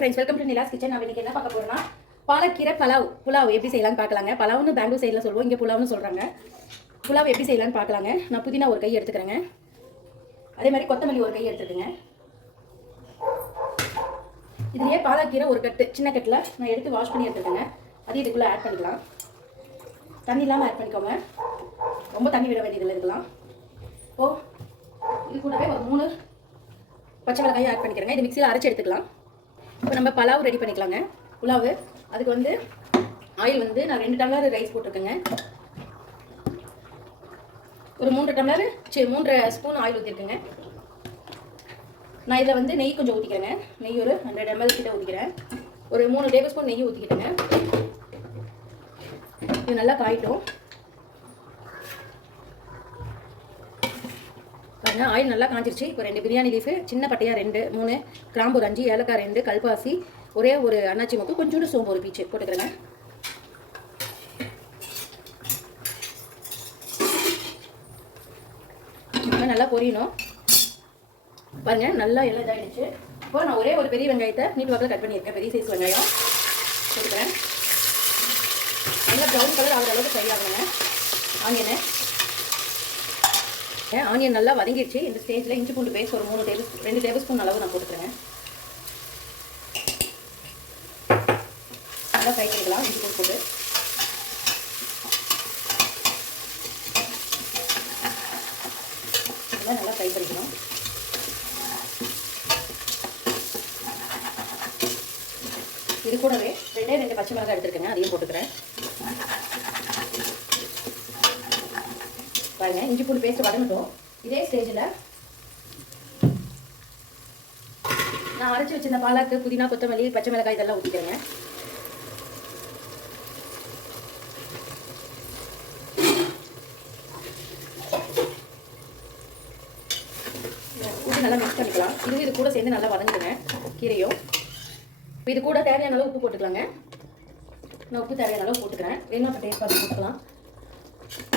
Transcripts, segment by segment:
Friends, welcome to Nila's kitchen. நான் இன்னைக்கு என்ன பார்க்க போறேன்னா பாலக்கீரை புலாவ் எப்படி செய்யலாம்னு பார்க்கலாங்க. பலாவ்னு பெங்களூர் சைடில் சொல்லுவோம், இங்கே புலாவ்னு சொல்கிறாங்க. புலாவ் எப்படி செய்யலாம்னு பார்க்கலாங்க. நான் புதினா ஒரு கை எடுத்துக்கிறேங்க. அதே மாதிரி கொத்தமல்லி ஒரு கை எடுத்துக்கோங்க. இதுலேயே பாலக்கீரை ஒரு கட்டு சின்ன கட்டில் நான் எடுத்து வாஷ் பண்ணி எடுத்துக்கேங்க. அது இதுக்குள்ளே ஆட் பண்ணிக்கலாம். தண்ணி இல்லாமல் ஆட் பண்ணிக்கோங்க, ரொம்ப தண்ணி விட வேண்டியதில்லை இதுக்கெல்லாம். இப்போது இது கூடவே ஒரு 3 பச்சை மிளகாயை ஆட் பண்ணிக்கிறேங்க. இது மிக்சியில் அரைச்சி எடுத்துக்கலாம். இப்போ நம்ம பலாவ் ரெடி பண்ணிக்கலாங்க. புலாவு அதுக்கு வந்து ஆயில் வந்து நான் 2 டம்ளர் ரைஸ் போட்டிருக்கேங்க. ஒரு 3 ஸ்பூன் ஆயில் ஊற்றிருக்கேங்க. நான் இதில் வந்து நெய் கொஞ்சம் ஊற்றிக்கிறேங்க. நெய் ஒரு 100 ml கிட்ட ஊற்றிக்கிறேன். ஒரு 3 டேபிள் ஸ்பூன் நெய் ஊற்றிக்கிட்டேங்க. இது நல்லா காயிட்டும். பாருங்க, ஆயில் நல்லா காஞ்சிருச்சு. இப்போ 2 பிரியாணி லீஃபு, சின்ன பட்டையா 2, 3 கிராம்பு ஒரு 5, ஏலக்காய் 2, கல்பாசி ஒரே ஒரு அன்னாச்சி மொக்கு, கொஞ்சோண்டு சோம்பு ஒரு பீச்சு போட்டுக்கிறேங்க. நல்லா பொரியணும். பாருங்க, நல்லா எல்லாம் இதாகிடுச்சு. இப்போ நான் ஒரே ஒரு பெரிய வெங்காயத்தை நீட் வாக்கில் கட் பண்ணியிருக்கேன். பெரிய சைஸ் வெங்காயம் போட்டுக்கிறேன். நல்லா ப்ரௌன் கலர் ஆகிற அளவுக்கு ஃப்ரை ஆகணுங்க. ஆனியன் நல்லா வதங்கிடுச்சு. இந்த ஸ்டேஜில் இஞ்சி பூண்டு பேஸ்ட் ஒரு 2 டேபிள் ஸ்பூன் அளவு நான் போட்டுக்கிறேன். நல்லா ஃப்ரை பண்ணிக்கலாம். இஞ்சி பூண்டு போட்டு நல்லா ஃப்ரை பண்ணிக்கணும். இது கூடவே 2 பச்சை மிளகாய் எடுத்துருக்கேங்க, அதையும் போட்டுக்கிறேன். பாருங்க, இஞ்சி பூண்டு பேஸ்ட் வதங்கட்டும். இதே ஸ்டேஜில் நான் அரைச்சி வச்சிருந்த பாலாக்கு, புதினா, கொத்தமல்லி, பச்சை மிளகாய் இதெல்லாம் ஊற்றிக்கிறேங்க. ஊற்றி நல்லா மிக்ஸ் பண்ணிக்கலாம். இது கூட சேர்ந்து நல்லா வதங்கிடுங்க கீரையும். இது கூட தேவையான அளவு உப்பு போட்டுக்கலாங்க. நான் உப்பு தேவையான அளவு போட்டுக்கிறேன். வேணும் அப்போ டேஸ்ட் பார்த்து போட்டுக்கலாம்.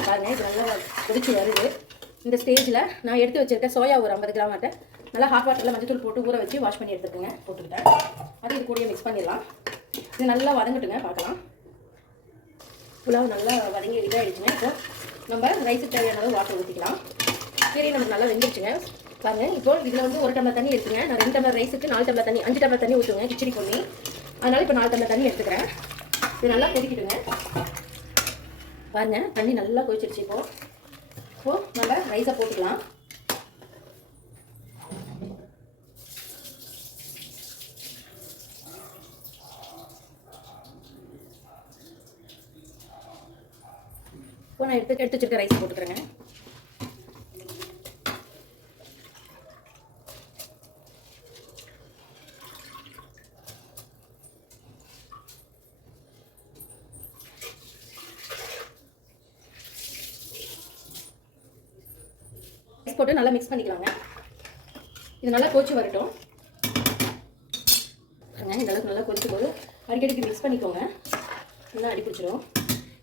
பாருங்க, இது நல்லா கொதிச்சு வருது. இந்த ஸ்டேஜில் நான் எடுத்து வச்சிருக்க சோயா ஒரு 50 கிராம் ஆட்ட நல்லா ஹாட் வாட்டரில் மஞ்சத்தூள் போட்டு ஊற வச்சு வாஷ் பண்ணி எடுத்துக்கோங்க. போட்டுக்கிட்டேன். அது இது கூடயே மிக்ஸ் பண்ணிடலாம். இது நல்லா வதங்கட்டுங்க, பார்க்கலாம். புலாவ் நல்லா வதங்கி இதாகிடுச்சுங்க. இப்போ நம்ம ரைஸுக்கு தேவையான அளவு வாட்டர் ஊற்றிக்கலாம். கீரை நமக்கு நல்லா வெந்துருச்சுங்க. பாருங்கள், இப்போ இதில் வந்து 1 டம்ளர் தண்ணி எடுத்துங்க. நான் 2 டம்ளர் ரைஸுக்கு 4 டம்ளர் தண்ணி, 5 டம்ளர் தண்ணி ஊற்றுங்க கிச்சடி பண்ணி. அதனால் இப்போ 4 டம்ளர் தண்ணி எடுத்துக்கிறேன். இது நல்லா கொதிக்கிடுங்க. பாருங்க, தண்ணி நல்லா கொதிச்சிருச்சு. இப்போ நம்ம ரைஸை போட்டுக்கலாம். இப்போ நான் எடுத்து வச்சிருக்க ரைஸ் போட்டுக்கிறேங்க. போட்டு நல்லா மிக்ஸ் பண்ணிக்கலாங்க. இது நல்லா கொதிச்சு வரட்டும். இந்த அளவுக்கு நல்லா கொதிச்சு போது அடிக்கடிக்கு மிக்ஸ் பண்ணிக்கோங்க. நல்லா அடி பிடிச்சிடும்.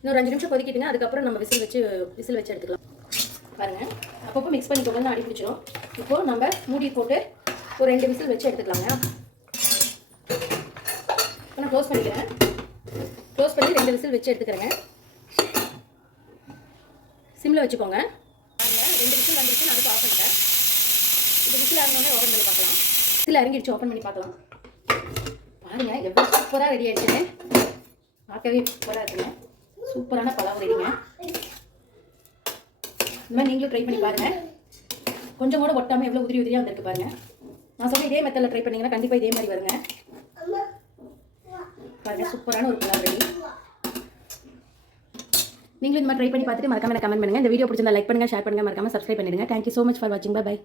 இன்னொரு 5 நிமிஷம் கொதிக்கிட்டுங்க. அதுக்கப்புறம் நம்ம விசில் வச்சு எடுத்துக்கலாம். பாருங்கள், அப்பப்போ மிக்ஸ் பண்ணிக்கோங்க, அடி பிடிச்சிடும். இப்போது நம்ம மூடி போட்டு ஒரு 2 விசில் வச்சு எடுத்துக்கலாங்க. இப்போ நான் க்ளோஸ் பண்ணிக்கிறேன். க்ளோஸ் பண்ணி 2 விசில் வச்சு எடுத்துக்கிறேங்க. சிம்மில் வச்சுக்கோங்க. 2 விசில் வந்துருச்சு. நான் அதுக்கு ஆஃப் பண்ணிட்டேன். இப்போ விசில் இறங்கினோடனே ஓப்பன் பண்ணி பார்க்கலாம். விசில் இறங்கிடுச்சு, ஓப்பன் பண்ணி பார்க்கலாம். பாருங்கள், எவ்வளோ சூப்பராக ரெடி ஆகிடுச்சுன்னு. பார்க்கவே சூப்பராக இருக்குங்க. சூப்பரான பலாவ் ரெடிங்க. இந்த மாதிரி நீங்களும் ட்ரை பண்ணி பாருங்கள். கொஞ்சம் கூட ஒட்டாமல் எவ்வளோ உதிரியாக வந்திருக்கு பாருங்கள். நான் சொல்ல இதே மெத்தடில் ட்ரை பண்ணிங்கன்னா கண்டிப்பாக இதே மாதிரி வருங்க. பாருங்கள், சூப்பரான ஒரு பலாவ் ரெடி. நீங்களும் இந்த மாதிரி ட்ரை பண்ணி பார்த்துட்டு மறக்காம கமெண்ட் பண்ணுங்கள். இந்த வீடியோ பிடிச்சிருந்தா லைக் பண்ணுங்கள், ஷேர் பண்ணுங்கள், மறக்காம சப்ஸ்கிரைப் பண்ணிடுங்க. தேங்க்யூ ஸோ மச் ஃபார் வாட்சிங். பை.